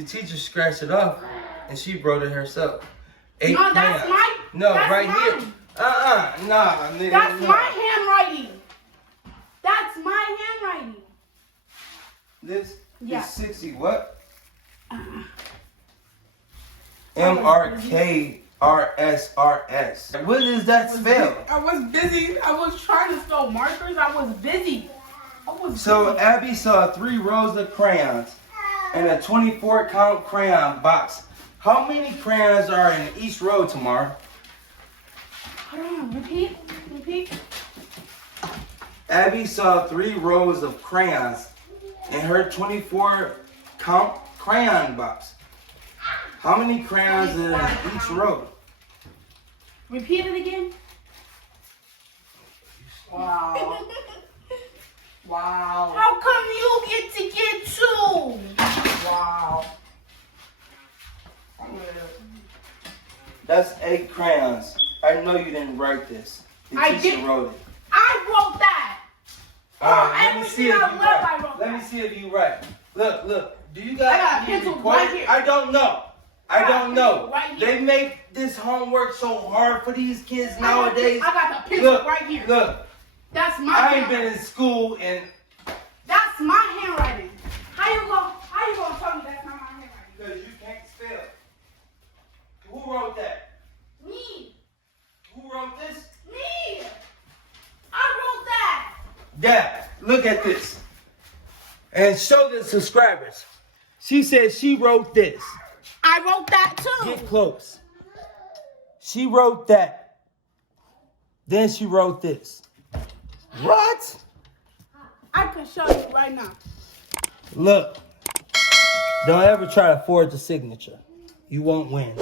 Your teacher scratched it off, and she wrote it herself. 8 No, that's crayons. mine. No, That's right mine. here. Nah, nigga. That's nah. my handwriting. That's my handwriting. This Yeah. is 60 what? MRKRSRS. What does that spell? I was busy. I was trying to spell markers. I was busy. So Abby saw 3 rows of crayons and a 24 count crayon box. How many crayons are in each row, Tamar? Hold on. Repeat. Abby saw 3 rows of crayons in her 24 count crayon box. How many crayons are in each row? Repeat it again. Wow. Wow. How come you get to get 2? Wow. That's 8 crayons. I know you didn't write this. The I teacher did. wrote it. I wrote that. Let me see if you I right. wrote Let that. me see if you right. Look. Do you I got got a any pencil recording? right here. I don't know. I don't know. Right here. They make this homework so hard for these kids nowadays. I got the pencil Look, right here. Look, That's my I ain't been handwriting. in school and That's my handwriting. How you gonna tell me that's not my handwriting? because you can't spell. Who wrote that? Me. Who wrote this? Me. I wrote that. Dad, look at this. And show the subscribers. She said she wrote this. I wrote that too. Get close. She wrote that. Then she wrote this. What? I can show you right now. Look. Don't ever try to forge a signature. You won't win.